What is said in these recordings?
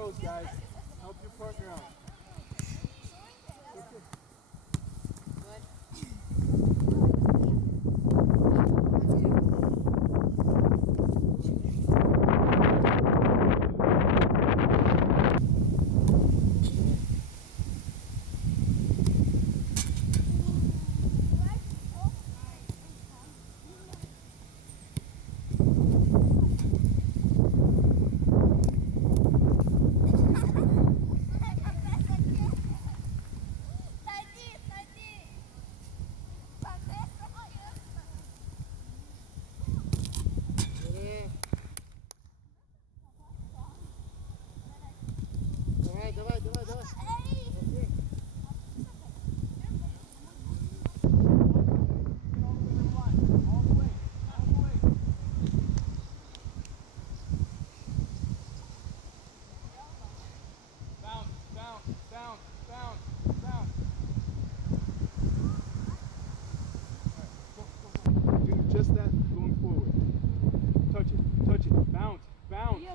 throws, guys. Help your partner out. Давай, давай, давай. Окей. Do just that going forward. Touch it, bounce, bounce.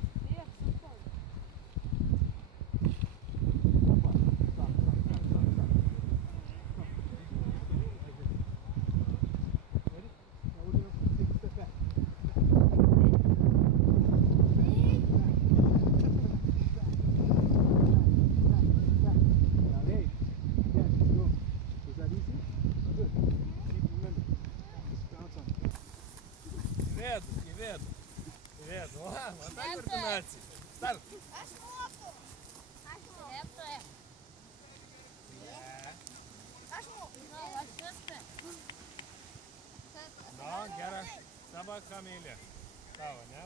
Vedo. Ma dai coordinarsi. Start. No, gerai. Dabar Kamilė. Tavo, ne?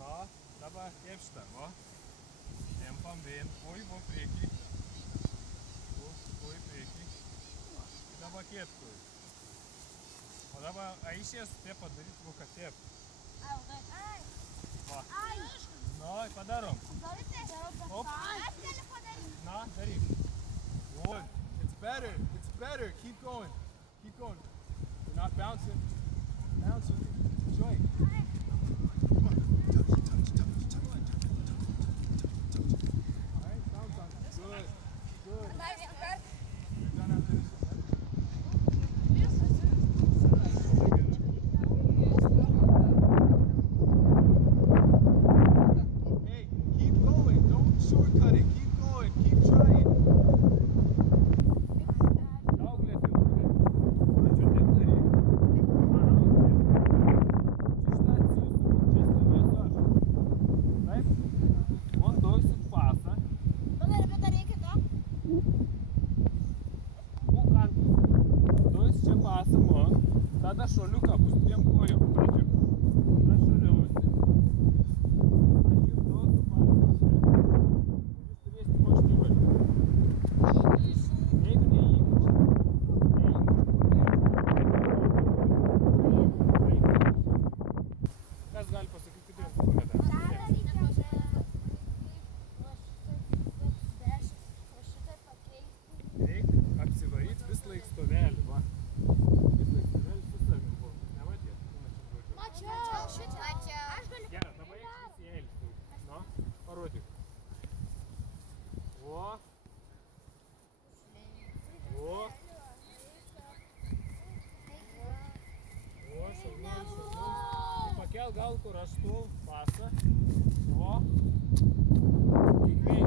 No, dabar kaip šitą, o? Tempam vien. Oi, buvo priekį. Oi, priekį. Dabar kietku. O dabar aišės te padaryti voką tep. Va. No, padarom. Hop. Na, daryk. Good. It's better. It's better. Keep going. Keep going. You're not bouncing. Bounce with it. Enjoy it. Come on. Touch. All right, bounce on it. Good. Good. You're done after this one, right? Hey, keep going. Don't shortcut it. Keep going. Keep trying. Daug lėtimų. Ačiū, taip daryk. Šitą atsisuk, čia stovėsiu aš. Taip? Man duosit pasą. Būk antus. Duosit čia pasą man. Tada šuoliuką bus dviem kojom. Pradžiu. Aš šuoliausi. Aš jums duosiu pasą čia. Jūs turėsite mušti įvažiuoti. Jeigu neįmuši. Kas gali pasakyti, kaip jums padeda? Reikia apsivaryt vis laik stovelį, va. Vis laik stovelį su savim buvo. Nematėt? Gerai, dabar eik visi elgti. No, parodyk. O. O. O, šaunuolis. Pakel gal kur aš stol, pasą. O. Kiekvien.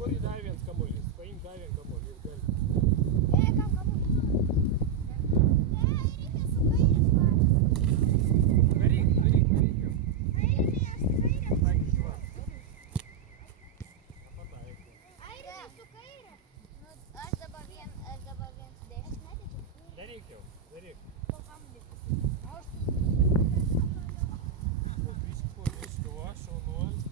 Kur dar vienas kamuolys? Paimk dar vieną kamuolį ir gali. Daryk jau. Pataikyk va. Nepataikė. Daryk jau, daryk. Po biškį, va, šaunuolis.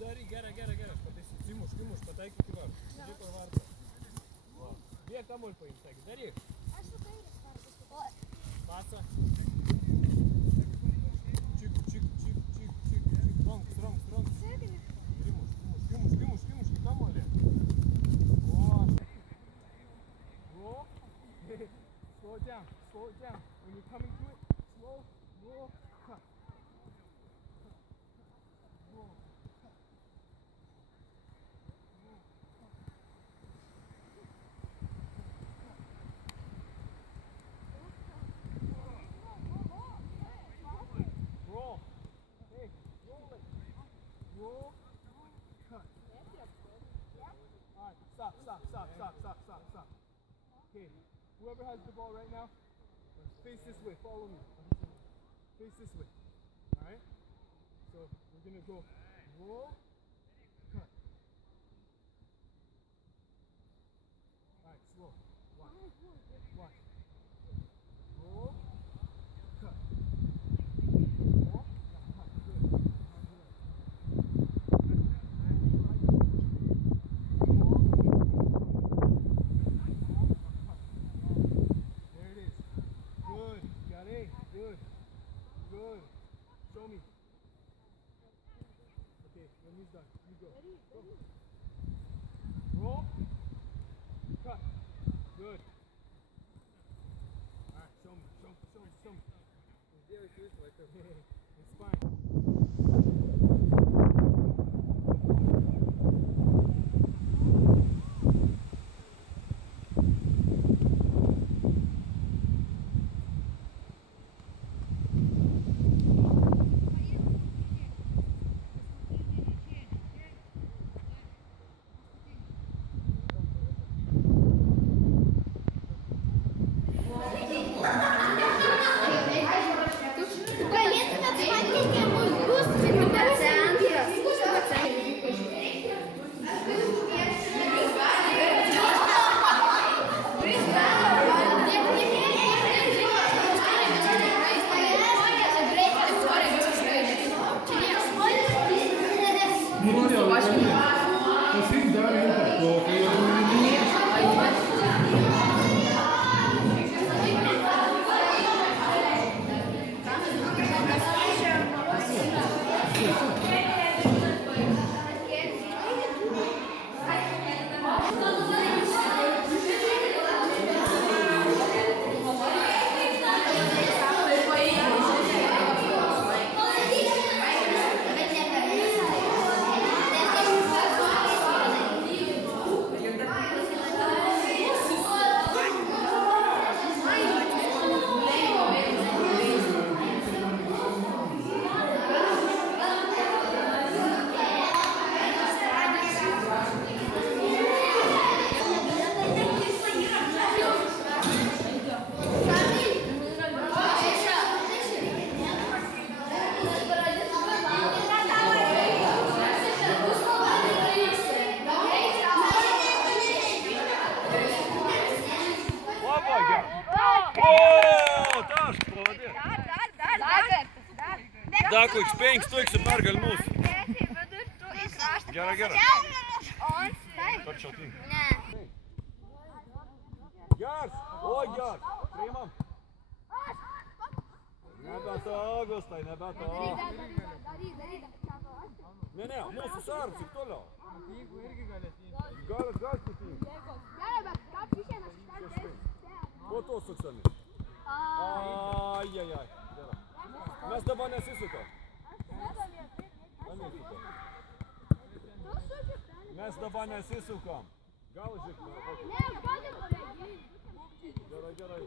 Daryk, gerai. Pataisyk, įmuš, pataikyk į vartą. Žiūrėk, kur vartą. Va. Bėg kamuolį paimk, sakė, daryk. Pasa. Čik. Strong. Primuš, kamuolį. O. Roll. Slow it down. When you're coming to it, slow, roll, cut. Roll, cut. Roll. Hey, roll it. Roll, cut. Alright, stop. Okay, whoever has the ball right now, face this way, follow me. Face this way. Alright? So we're gonna go roll, cut. Alright, slow. Watch. Roll, cut. Roll, cut. Good. There it is. Good. Got it. Good. Show me. Okay, when he's done, you go. Roll. Cut. Good. Alright, show me. It's fine. Galėtumėt pateikti mūsų centras. Dar koks 5 stūks ir pergal mūsų. Gerai. Pačiau tink. Gers! Oi, gers! Priimam. Nebe to, Augustai, nebe to. Ne, mūsų sargs, tik toliau. Jeigu irgi gali ateiti. Gal tinti. Po to suksami. Ai. Mes dabar nesisukam. Mes dabar nesisukam. Gal žiūrėk. Gerai.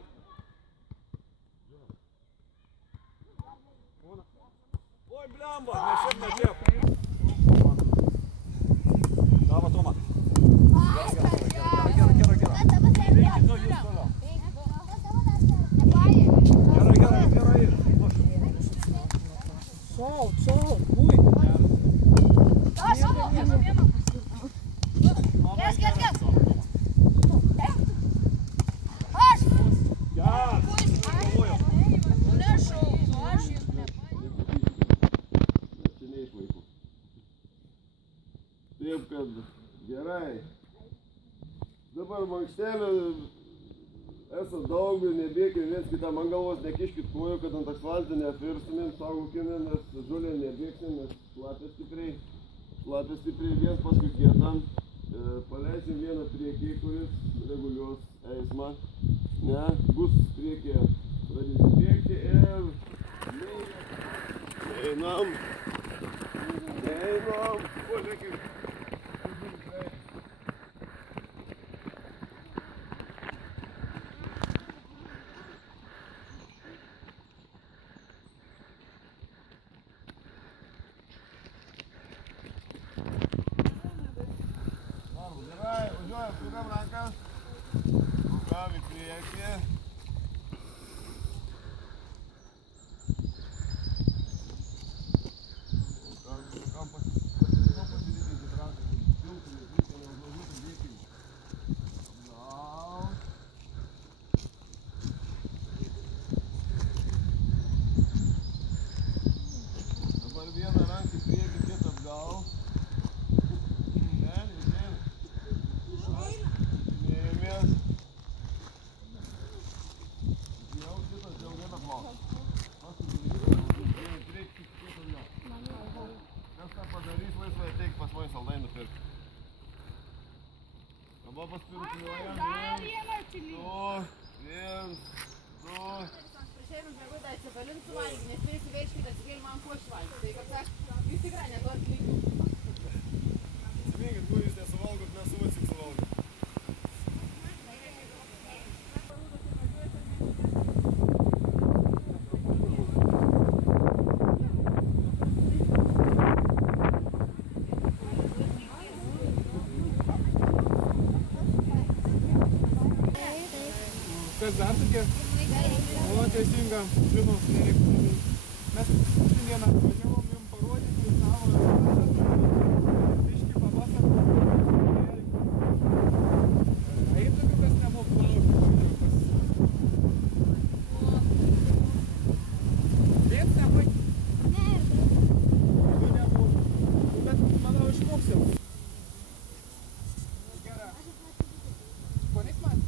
Oi, blemba, ne šiaip netiek. Dava, Toma. Gerai. Reikia, nu, jūs toliau. Gerai. Sol, ui. Taip, kad gerai. Dabar mankštelė, esu daug, nebėkime viens kitam ant galvos, nekiškit kojų, kad ant asfaltą neapvirstumėm, saugokime, nes žolė nebėgsim, nes šlapia stipriai, viens paskui kitam. Paleisim vieną priekį, kuris reguliuos eismą, ne, bus priekyje, pradėsim bėgti ir einam, žiūrėkit. Gerai, važiuojam, sukam rankas, sukam į priekį. Sukam pasididinti ranką, kad tiltų, neužvažiuotų priekį. Atgal. Dabar vieną ranką į priekį, kitą atgal. Padarys laisvai ateik pas mane saldainų pirkti. Dabar paspirtuliuojam. 1, 2. Priešėjus nebūtų atsibalint suvalgyti, nes tai įsiveikškite atsigėlimą ant košvalgį. Tai kad jūs tikrai neduot lygių. Atsiminkit, kur jūs nesuvalgot, mes su vasik suvalgot. Kas dar tokie? O, teisinga, žinau, nereikia. Mes šiandieną važiavom jums parodyti savo biškį papasakoti. Kaip tokių kas nemok plauti? Bėgs nemai? Tu nemok. Bet manau išmoksim. Gerai. Ponis man?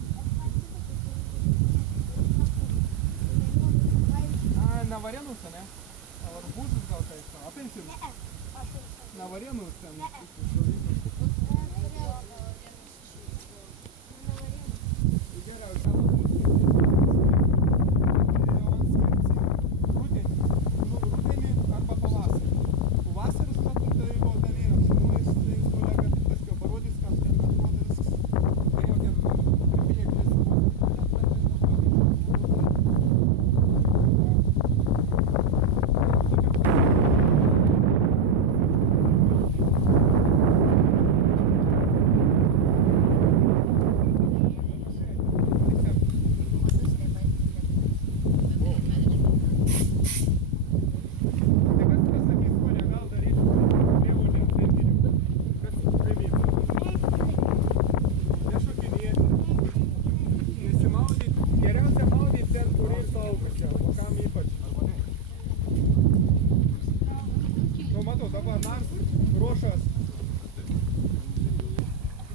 На варенуся, не? А арбузы взял, конечно. А пенсию? На варенуся.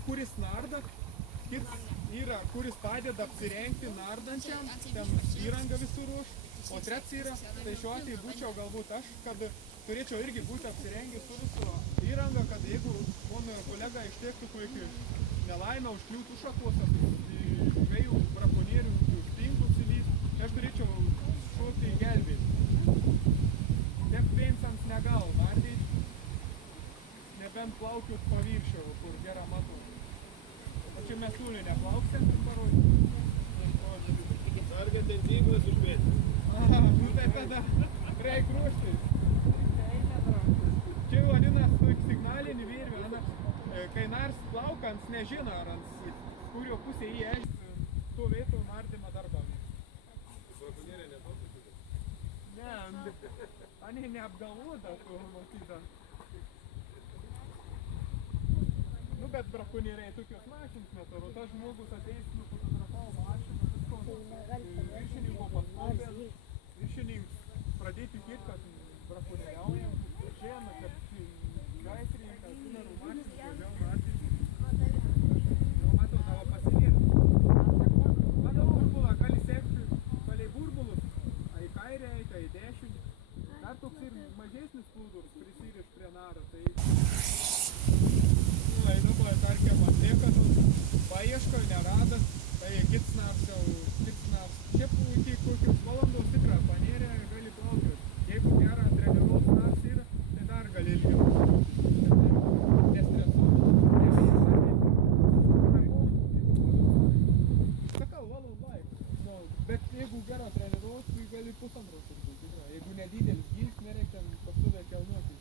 Kuris narda, kits yra, kuris padeda apsirengti nardančiam, ten įranga visur už, o trets yra, tai šiuo atveju būčiau galbūt aš, kad turėčiau irgi būti apsirengęs su visu įranga, kad jeigu mano kolega ištektų kokį nelaimę užkliūtų šakose, žvejų brakonierių užtintų silys, tai aš turėčiau šokti gelbėti. Taip viensams negal nardyti, nebent plaukius paviršiau, kur gerą matau. O čia mes tūlį neplauksim, parodyti. Sarga ten tinklas užbėti. Aha, nu tai tada reik ruoštis. Čia vadinas signalinį virvę, kai nars plaukans nežino, ar ant kurio pusė jį eis, stovėtų nardymą darbą. Brakonierė nepasakyta? Ne, ani neapgalvota tu matyta. Nu, bet brakonieriai tokios mašinos metaro, tas žmogus ateis, nufotografavo mašiną, visko, viršininko pastovės, viršininkas pradėti tikėti, kad brakonieriauja, žemė, kad gaisrininkas, numerų mašinos, važiavo nardyti. Jau matau, tavo tarkim, atlieka paiešką, neradas, tai kitsnars jau, kitsnars. Šiaip iki kokios valandos tikrą panėrę gali plaukioti. Jeigu gerą treniruos nars yra, tai dar gali ilgiau. Sakau, valau laiko. Bet jeigu gerą treniruos, tai gali pusantros turbūt. Jeigu nedidelis gilis, nereikia pasuvę kelnuoti.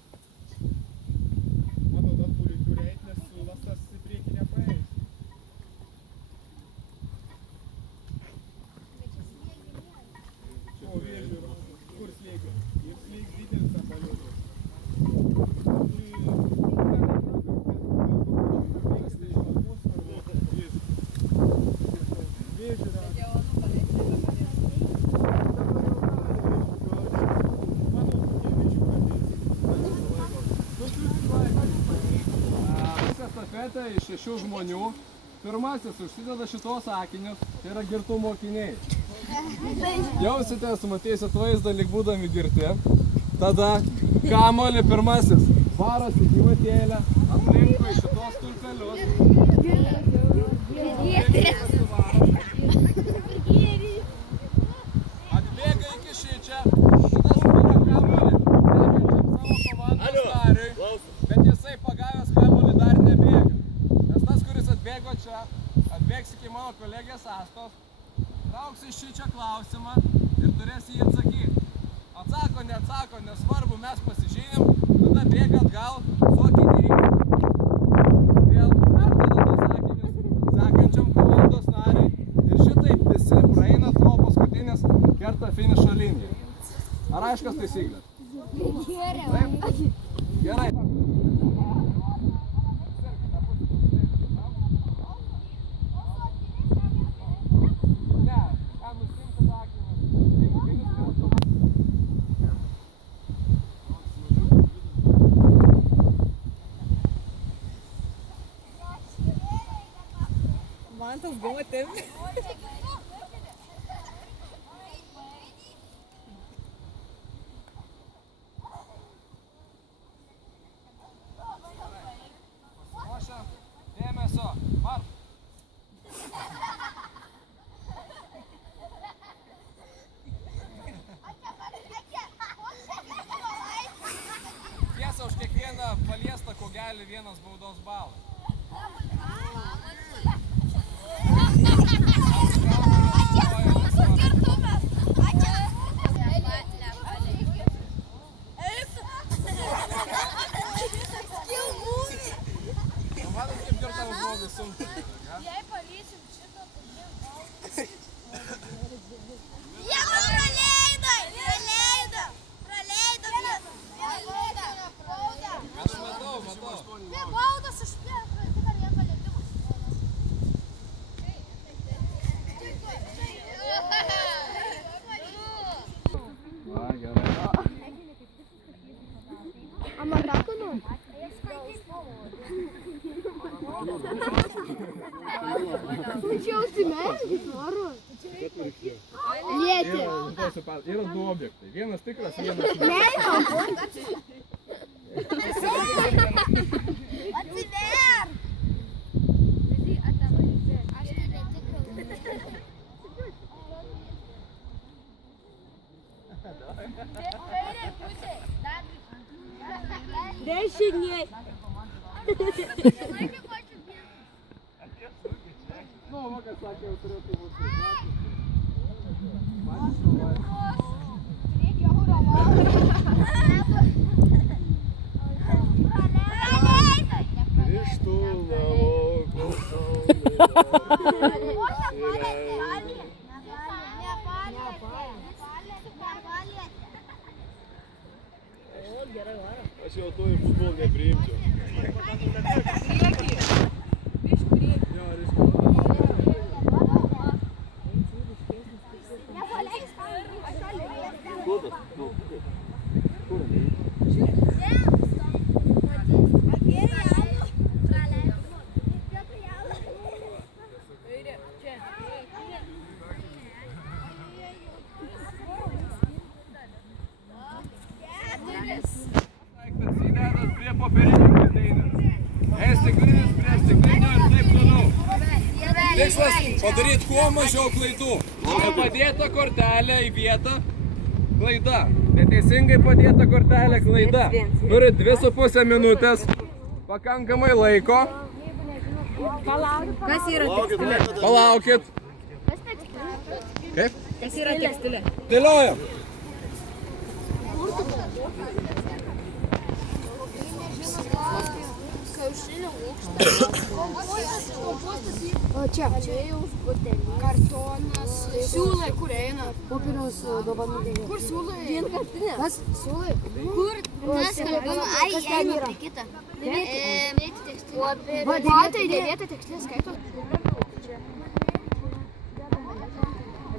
Matau, apkulį turi eit, nes lastas į priekį nepaeis. O vėžių ratas. Kur slėgia? Ir slėgs didelis apaliuotas. Vėžių ratas. Estafetė iš 6 žmonių. Pirmasis užsideda šitos akinius, tai yra girtų mokiniai. Jausitės, matysit vaizdą, lyg būdami girti. Tada kamuolį pirmasis varos į gyvatėlę, aplinkui šitos stulpelius. Atbėga iki šičia, šitas yra kamuolį, sekančiam savo komandos nariui, bet jisai pagavęs kamuolį dar nebėga. Nes tas, kuris atbėgo čia, atbėgs iki mano kolegės Astos, trauks iš šičia klausimą ir turės jį atsakyti. Atsako, neatsako, nesvarbu, mes pasižymim, tada bėga atgal su akiniais. Vėl perduoda tos akinius sekančiam komandos nariui ir šitaip visi praeina tuo paskutinis kerta finišo liniją. Ar aiškios taisyklės? Taip? Gerai. Mantas guma tempi. Pasiruošę. Dėmesio. Mart. Tiesa, už kiekvieną paliestą kogelį vienas baudos balas. Matot, kaip girtam žmogui sunku. Jei pavysim šitą, tai jie man praleido! Aš matau. Ne baudas aš kitą vietą leidimas. Va, gerai. A mandato nu? Čia užsimerki, noriu. Lieti. Yra du objektai. Vienas tikras, vienas ne. Atsiver! Dešiniai. Nu, va, kas sakė, jau turėtų būti. Grįžtu namo, kol saulė aš jau to į futbolą nepriimčiau. Daiktas įdedas prie popierinių konteinerių. Stiklinis prie stiklinio Tikslas padaryti kuo mažiau klaidų. Nepadėta kortelė į vietą. Klaida. Neteisingai padėta kortelė klaida. Turit 2,5 minutės. Pakankamai laiko. Kas yra tekstilė? Palaukit. Kaip? Kas yra tekstilė? Dėliojam. O čia. Kartonas. Siūlai, kur eina? Popieriaus dovanų dėžė. Kur siūlai? Vienkartinė. Kas? Siūlai. Kur? Kas ten yra? Kita. Batai dėvėta tekstilė skaito.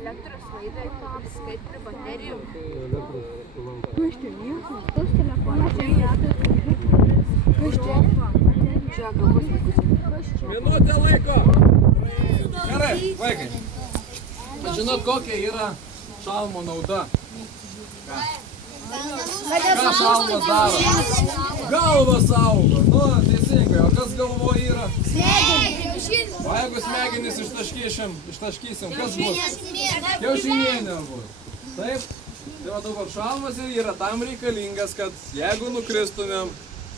Elektros laidai, skaitri baterijų. Minutė laiko. Gerai, vaikai. Žinot, kokia yra šalmo nauda? Ką šalmas daro? Galvą saugo. Nu, teisingai. O kas galvoje yra? O jeigu smegenis ištaškysim, kas bus? Kiaušinienė bus. Taip? Tai va dabar šalmas yra tam reikalingas, kad jeigu nukristumėm,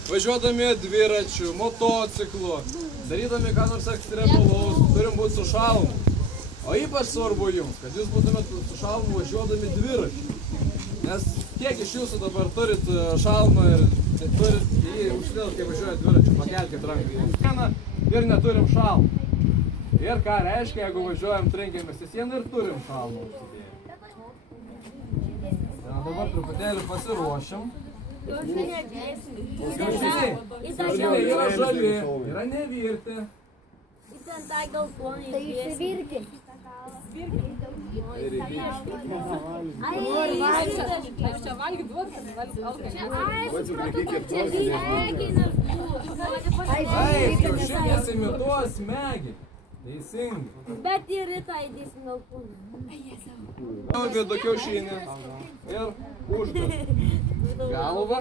važiuodami dviračiu, motociklu, darydami ką nors ekstremalaus, turim būti su šalmu. O ypač svarbu jums, kad jūs būtumėt su šalmu važiuodami dviračiu. Nes kiek iš jūsų dabar turit šalmą ir turit jį užsidėti, kai važiuojat dviračiu, pakelkit ranką į sieną ir neturim šalmą. Ir ką reiškia, jeigu važiuojam trenkėmės į sieną ir turim šalmą užsidėję. Dabar truputėlį pasiruošiam. Kiaušiniai yra žali, yra nevirti. Tai išsivirki. Taip, kiaušinės imituos smegį. Teisingai. Bet ir rytą įdėsim gal kūną. Vidu kiaušinį ir uždėt. Galvą.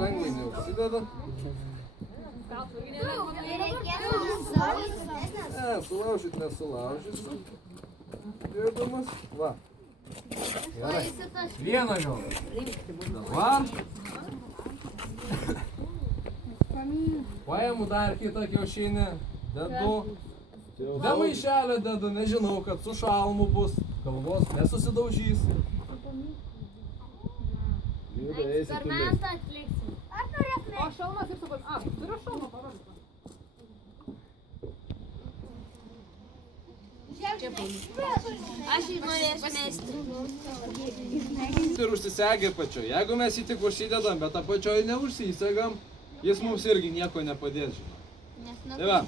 Lengvai neužsideda. Sulaužyt nesulaužyt. Dirdamas. Va. Gerai. Vieną galvą. Dabar. Paimu dar kitą kiaušinį. Dedu. Be maišelio dedu, nežinau, kad su šalmu bus. Galvos nesusidaužys. Eksperimentą atliksim. O šalmas ir sakot, turiu šalmą parodyti. Aš norėsiu mesti. Ir užsisegė pačio. Jeigu mes jį tik užsidedam, bet apačioj neužsisegam, jis mums irgi nieko nepadės, žinoma. Tai va,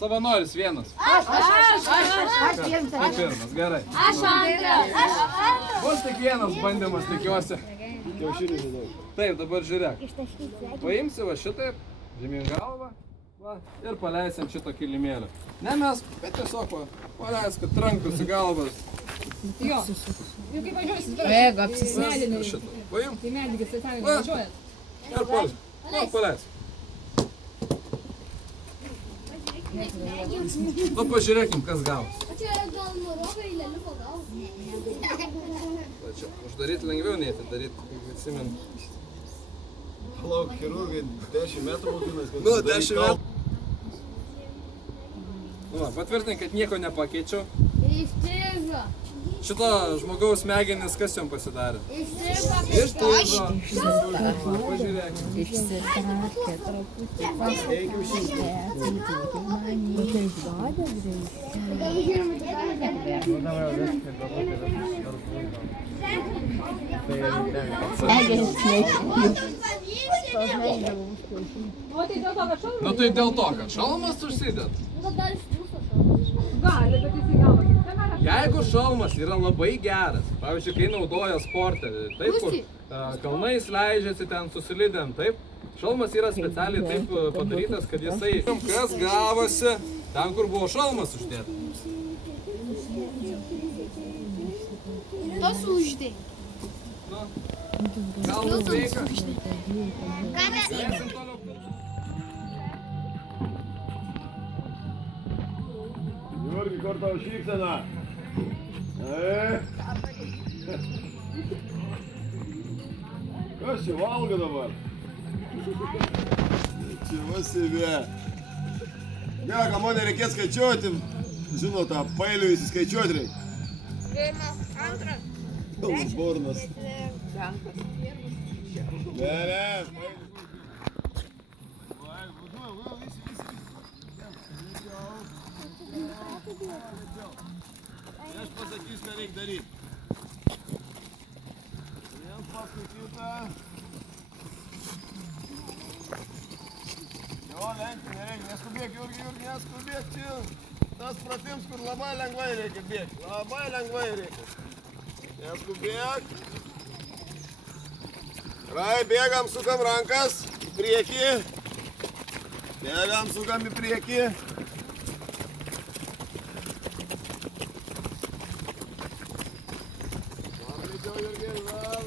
savanoris vienas. Aš Pirmas, gerai. Aš antras. Bus tik vienas bandymas, tikiuosi. Taip, dabar žiūrėk. Paimsi va šitaip, žemyn galvą, va, ir paleisim šitą kilimėlį. Ne mes, bet tiesiog va, paleis, kad tranktųsi galvas. Jo. Jau kaip važiuosi, Ir šitą. Paim. tai medigi socialiai Va. važiuojat. Ir paleis. Nu, paleis. Nu, pažiūrėkim, kas gavos. O čia gal nurokai leliuko gal? Va čia, uždaryti lengviau nei atidaryti, atsimenu. Palauk, chirurgai 10 metų mokinas, kad... Nu, 10 metų. Nu, va, patvirtink, kad nieko nepakeičiau. Išstrigo. Šito žmogaus smegenis kas jam pasidarė? Išstrigo. Ištrigo. Pažiūrėkime. O tai dėl to, kad šalmas Nu tai dėl to, kad šalmas užsidėt. Dar ištrūko. gali, bet jis įgavo. Jeigu šalmas yra labai geras, pavyzdžiui, kai naudoja sporte, taip, kur kalnais leidžiasi ten susilidėm, taip, šalmas yra specialiai taip padarytas, kad jisai... Kas gavosi ten, kur buvo šalmas uždėtas? Tas uždė. Nu, galbūt sveika. Ką mes... Eisim toliau. karto šypsena. Kas čia valgo dabar? Čia vasivė. Ne, ką man nereikės skaičiuoti. Žinot, tą pailių įsiskaičiuoti reikia. Pirmas, antras. Burnas. Ne. Aš pasakysiu, ką reikia daryti. Vienas paskui kitą. Jo, lenkti nereikia. Neskubėk, Jurgi, neskubėk čia. Tas pratims, kur labai lengvai reikia bėgti. Labai lengvai reikia. Neskubėk. Gerai, bėgam, sukam rankas į priekį. Bėgam, sukam į priekį. Greičiau, Jurgi, vėl.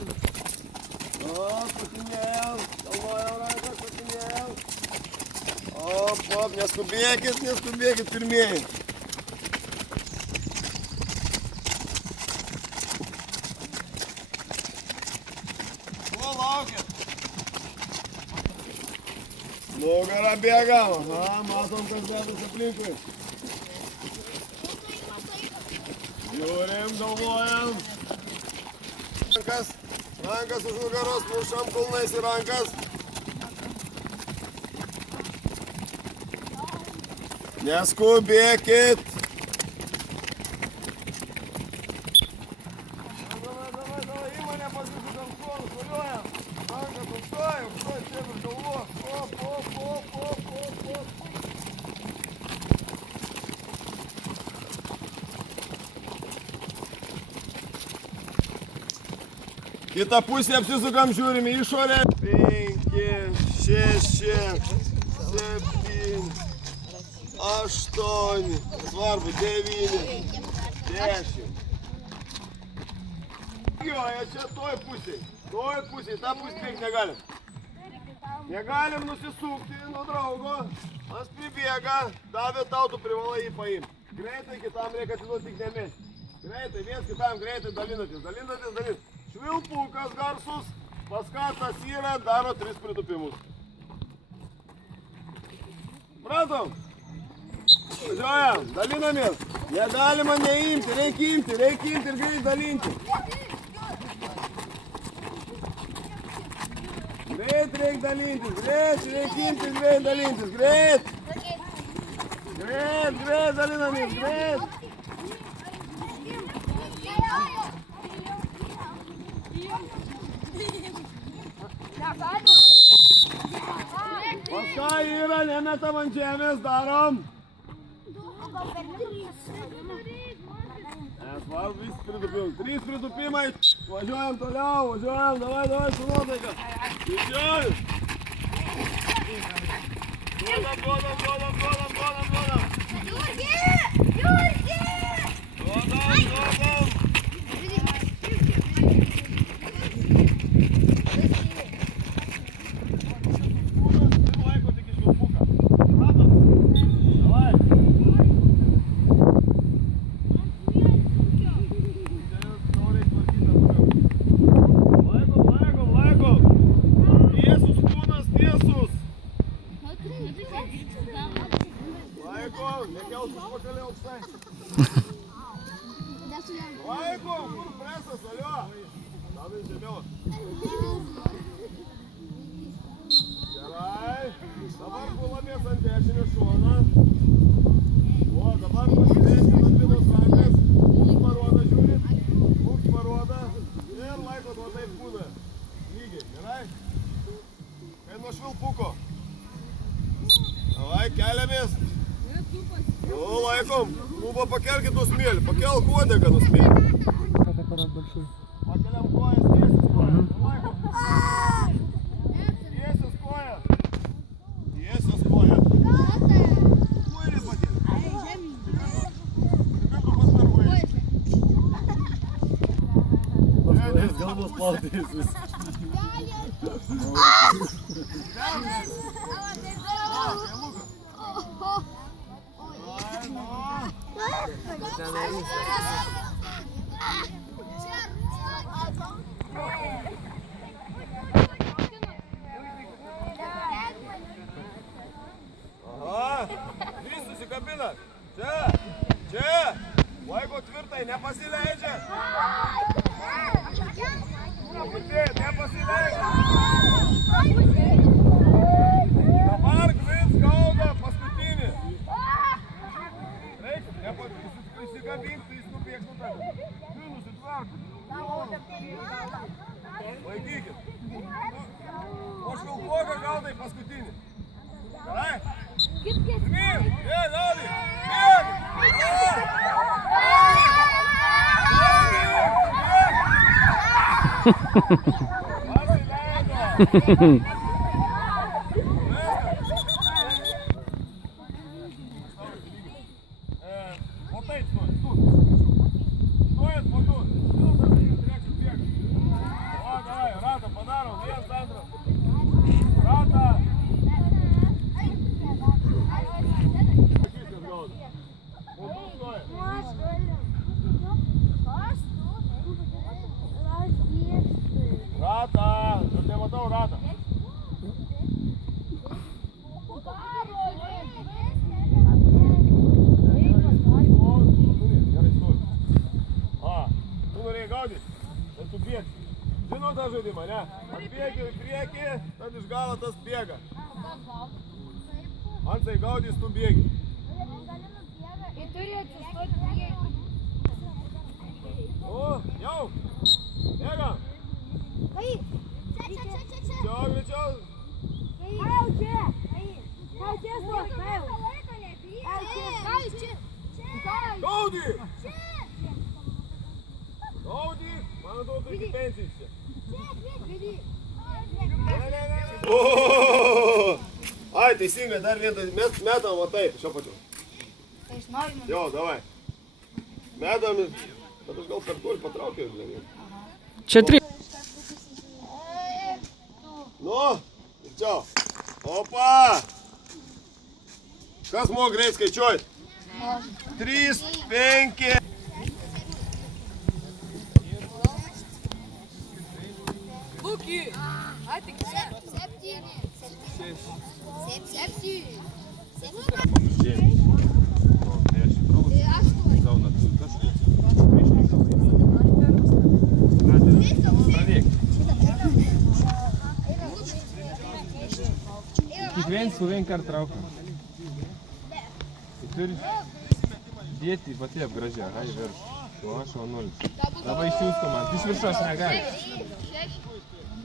Patinėjau. Galvojau rankas, patinėjau. Op, neskubėkit pirmieji. Ko laukit? Nugarą bėgam. Aha, matom, kas dedas aplinkui. Žiūrim, galvojam. Rankas už nugaros, mušam kulnais į rankas. Neskubėkit. Davai, įmonė pasisukam šonus, valiuojam. Rankas aukštai, čia virš galvos. Op. Kitą pusę apsisukam, žiūrim į išorę. 5, 6, 7, 8, svarbu, 9, 10. Joje, čia toj pusėj, tą pusę bėgti negalim. Negalim nusisukti nuo draugo, tas pribėga, davė tau, tu privalai jį paimti. Greitai kitam reikia atiduoti tik nemesti. Greitai, viens kitam greitai dalinatės. Švilpukas garsus, paskatas yra, daro 3 pritupimus. Pratom? Važiuojam, dalinamės. Negalima neimti, reikia imti ir greit dalinti. Greit reikia dalintis, greit dalinamės, greit. Paska yra, nemetam ant žemės, darom. Esval, vis pritupimai. 3 pritupimai. Važiuojam toliau, davai, su nuotaika. Didžiuoju. Duodam. Jurgi! Duodam. Laiko, kur presas, alio? Davai žemiau. Gerai. Dabar gulamės ant dešinio šoną. O, dabar pasidėsim ant vienos rankas. Mūsų parodą žiūrit. Ir laikot va taip būna. Lygiai, gerai? Kai nuo švilpuko. Davai, keliamės. Nu, laikom. Kuba, pakelkit nusmėlį. Pakelk uodegą nusmėlį. Pakeliam kojas, tiesis kojas. Laikom. Tiesis kojas. Kuirį pakėlė. Kaip tu pasmeruoji? Pasmeruojas galvos plautės vis. Aha, trys susikabina. Čia. Laiko tvirtai, nepasileidžia. Nepasileidžia. Dabar Gvins gaudo paskutinį. Reikia, įsikabinti, tai jis nubėgs nutarė. Nusitvarkit. Laikykit. O švilpoką gaudai paskutinį. Gerai? Pirmyn! Gaudai! Pasileido! Ratą! Aš nematau ratą. Tu norėjai gaudyti, bet tu bėgi. Žinau tą žaidimą, ne? Atbėgi į priekį, tad iš galo tas bėga. Ansai gaudys, tu bėgi. Ir turi atsistoti priekį. O, jau! Bėga! Greičiau, greičiau! Gaudy! Gaudy! Man atrodo, iki pensijos čia. Ai, teisingai, dar vieną metam, va taip, šio pačiu. Jo, davai. Medam, bet aš gal per toli patraukiau. Čia 3. Nu, čia. Opa! Kas moka greit skaičiuoti? 3, 5. Luki! Atik čia. 7. Kiekvienas surenka ar traukia. Tai turi dėti va taip gražiai, aha, į viršų. O aš o 0. Labai išsiųsko man, iš viršos negali.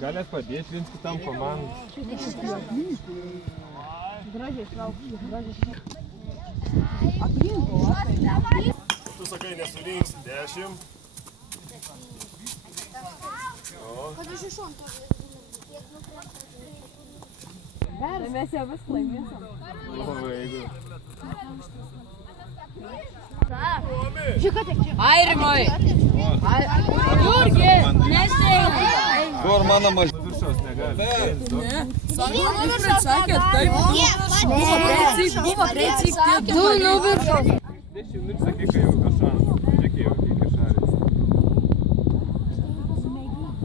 Galėt padėti viens kitam komandai. Gražiai traukia, gražiai. Tu sakai, nesurinks 10. Tai mes jau vis laimėsim. Airimai! Jurgi! Nesveikai! Kur mano mažytis? Viršos negali. Sakėt, taip. Buvo precyk, tie du nuviršos. 10 ir sakai, kai jau kažką. Žiūrėk, jau iki šalis.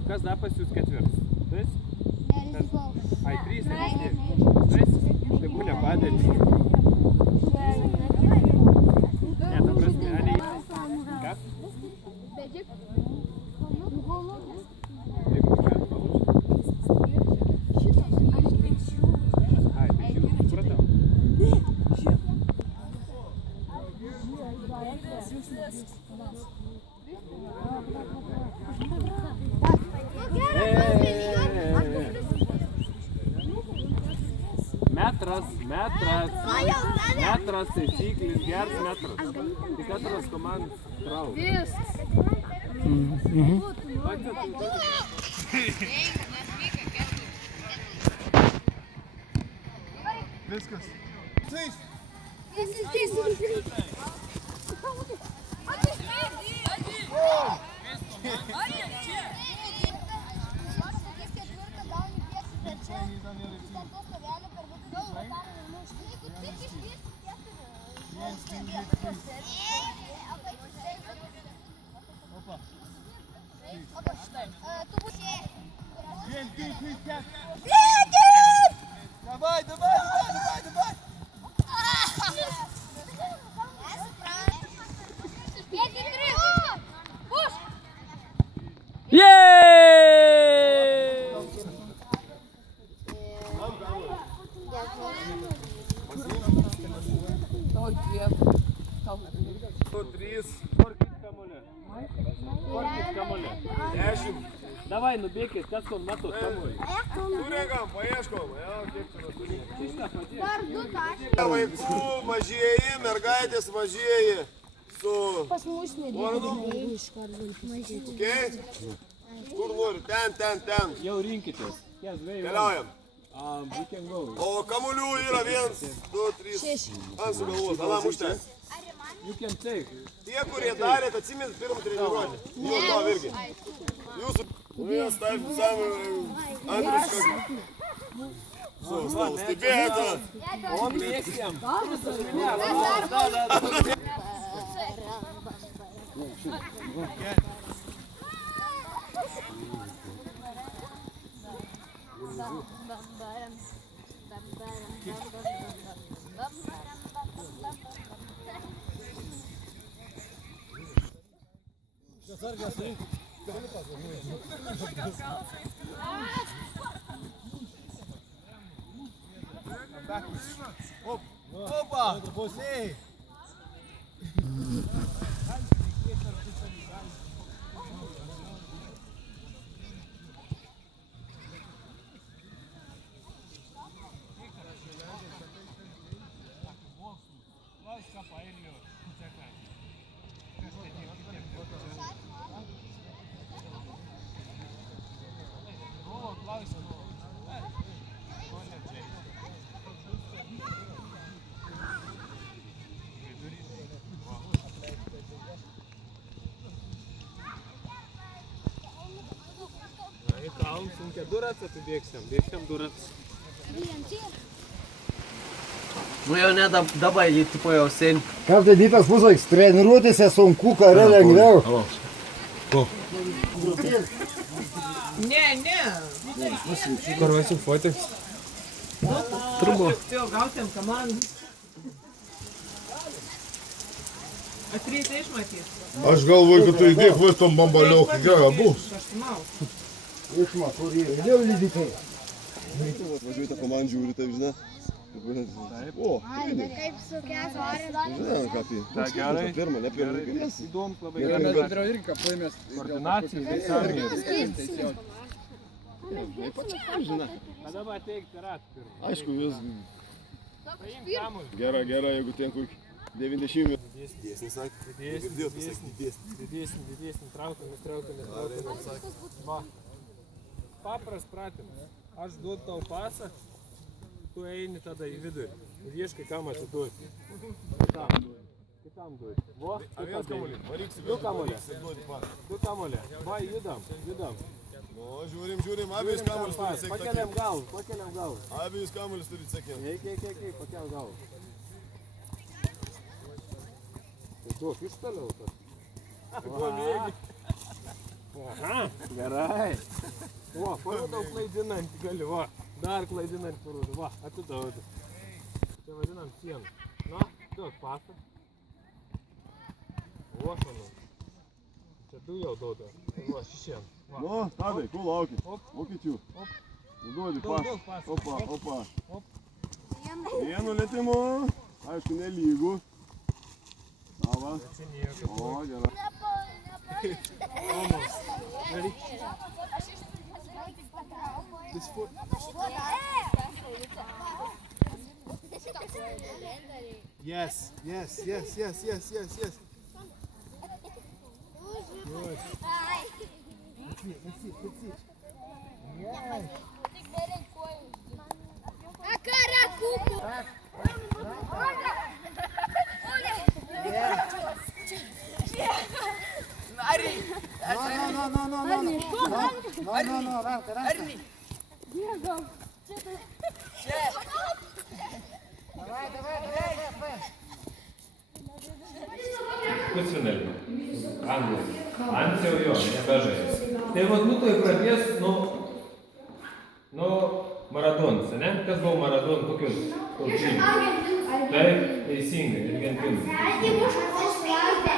Kas dar pas jūs ketvirtas? Tas? Ai, 3 ar 4. Tas? Tai būnė padėti. Ne, ta prasme, aliai. Kas? Taip, ką palūš? Ai, tai jau supratau. Metras, taisyklis, geras metras. Tik antras komandas traukia. Viskas. Korkit kamuolį. Korkit kamuolį. 10. Davai, nubėkit, kas kon matot kamuolį. Surenkam, paieškom. Jo, kiek čia mes turim. Šitą padėk. Vaikų mažieji, mergaitės mažieji su vardu. Okay? Kur nori? Ten. Jau rinkitės. Yes, Keliaujam. we can go. O kamuolių yra 1, 2, 3. Ant sugalvos, anam užtek. You can take. Tie, kurie darėt, atsiminti pirmą treniruotę. Jūs to irgi. Jūsų. Jūs taip savo Andrius stebėjote. On bėgsim. Opa! Você! Kalm, sunkia durat, apibėgsim. Bėgsim durat. Nu jau ne dabar, jį tipo jau sen. Kartais ditas pusvaiks, treniruotėse sunku, kare lengviau. Kur vaisiu fotiks? Turbo. Gautėm komandą. Atrytai išmatys. Aš galvoju, kad tu įdėk vaistom bambaliokį, gerai bus. Išma, kur jie? Vėliau lygiai. Važiuoju tą komandą žiūri, taip žinai. O, Kaip su ketvarė. žinai, ką tai. Ta, gerai. Pirmą, ne pirmą. Įdomu, labai Mes gerai. bendriau irgi kaplaimės. Koordinacija, visam ir. Žinai. Kada pateikti rat pirmą. Aišku, vis Paimk kamuolį. gera, jeigu ten kokį 90. Didesnį sakė. Didesnį, traukiamės. Va. Papras pratimas. Aš duodu tau pasą, tu eini tada į vidurį ir ieškai kam atiduoti. Kitam duoti. Vo, Vienas kamuolį. Varyksi, Du kamuolį. duodi pasą. Du kamuolį. Va, judam. Nu, žiūrim, abejus kamuolius turit sekti. Pakeliam galvą. Abejus kamuolius turit sekti. Eik, pakel galvą. Tai duok iš toliau. Aha, gerai. Va, parodau klaidinant gali, va. Dar klaidinant parodau, va, atiduodu. Čia vadinam sieną. Na, duok pasą. O, aš manau. Čia du jau duodu. Va, šešien. Nu, Tadai, ko lauki? Vokičių. Duodi pasą. Duok pasą. Opa. Vienu lėtimu. Aišku, nelygų. Sava. O, gerai. Yes. A caracuco! Pusfinalį. Anglas. Ant jau jo, nebežais. Tai vat, nu tai pradės, nu, maratonas, ne? Kas buvo maraton, kokius taučinius? Taip, teisingai, Argentinų.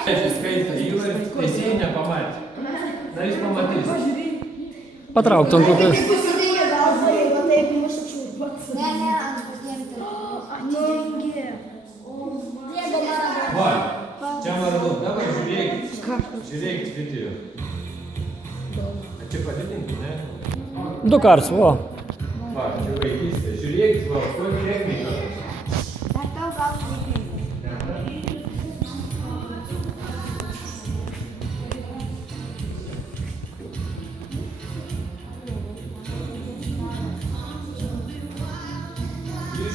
Aš skaitė įvarį, teisėjai nepamatė. Na, jis pamatys. Patrauktum kokias. Ne, Va, čia maradau, dabar žiūrėkit video. Čia padidinti, ne? 2 kartus, o. Va, čia vaikystė. Žiūrėkit, va, kokia technika.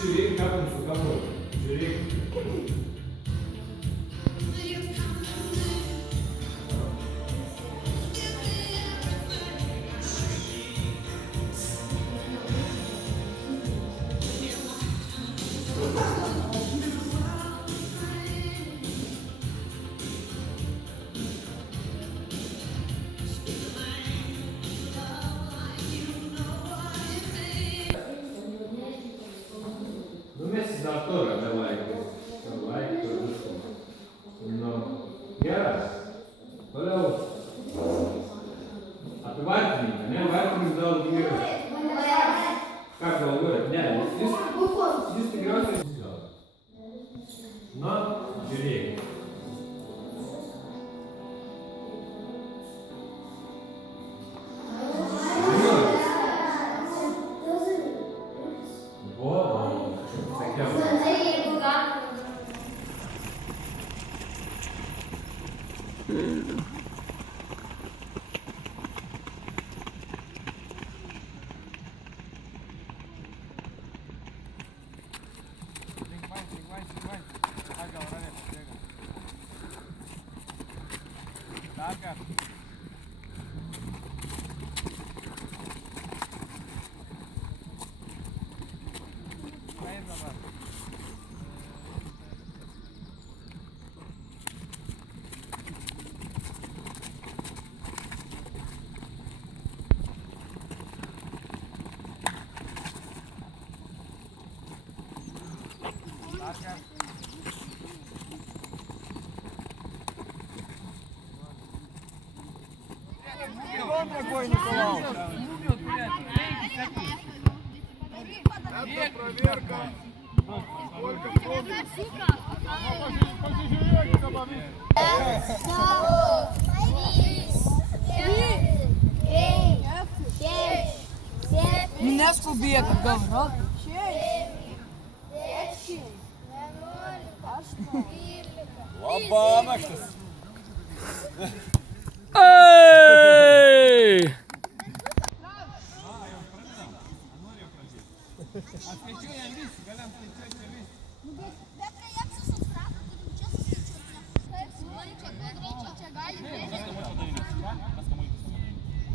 Žiūrėk, ką man su kamu. Žiūrėk. Numesi dar turą, be laikų. Laikų viską. Nu, geras. Toliau. Apie vartininką, ne? Vartininkas daug geras. Ką galvojat? Ne, jis tikriausiai gal. Na, žiūrėk. Это проверка. Сколько пробует. Позижирек добавить. Не скубия, как говно. Labanaktis. Ей! Atskaičiuojam vis, galim skaičiuoti vis.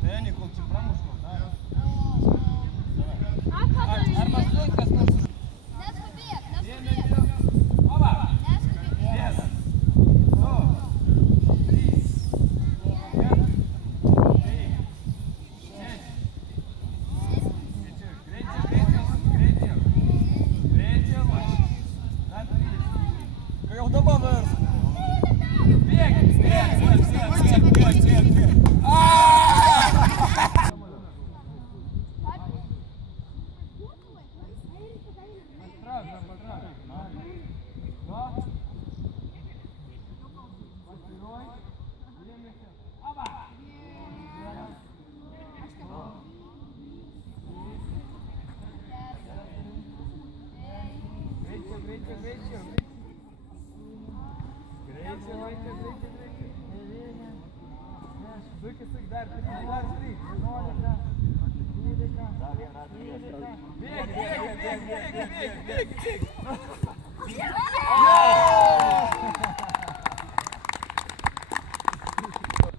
Tai Nikol, čia pramuško, da? Arba laikas nors. Neskubėk. Oba! Yes! 2, 3, 4, 5, 6. Jau dabar vers.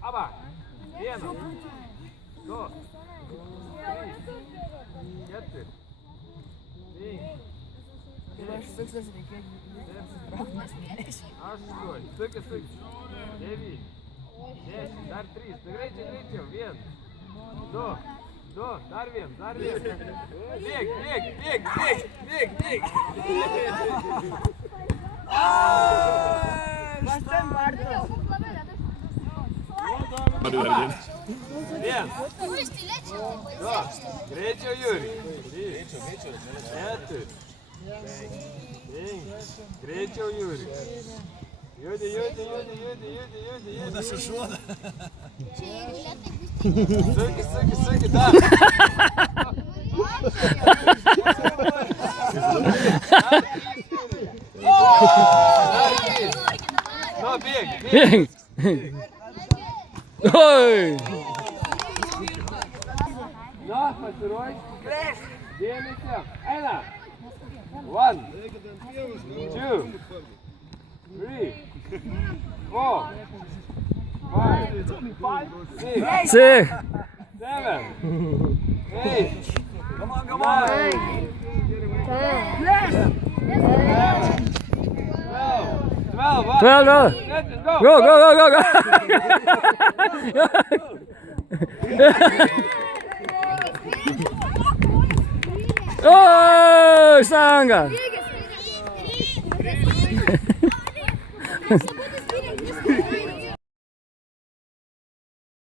Aba! 1, 2, 3, 4, 5, 8, suk, 9, 10, dar 3, greičiau, 1, 2, dar 1. Bėg! Aš ten vardu. Vien. Du. Greičiau, Juri. 3, 4, 5. Greičiau, Juri. Judi. Suki, dar. Nu, bėgi. Oi! Nu, pasiruoš. Dėmesio. Eina. 1, 2, 3, 4, 5, 6, 6. 7, 8. Come on. 12. 12. Let's go. Go. Oi, Sanga!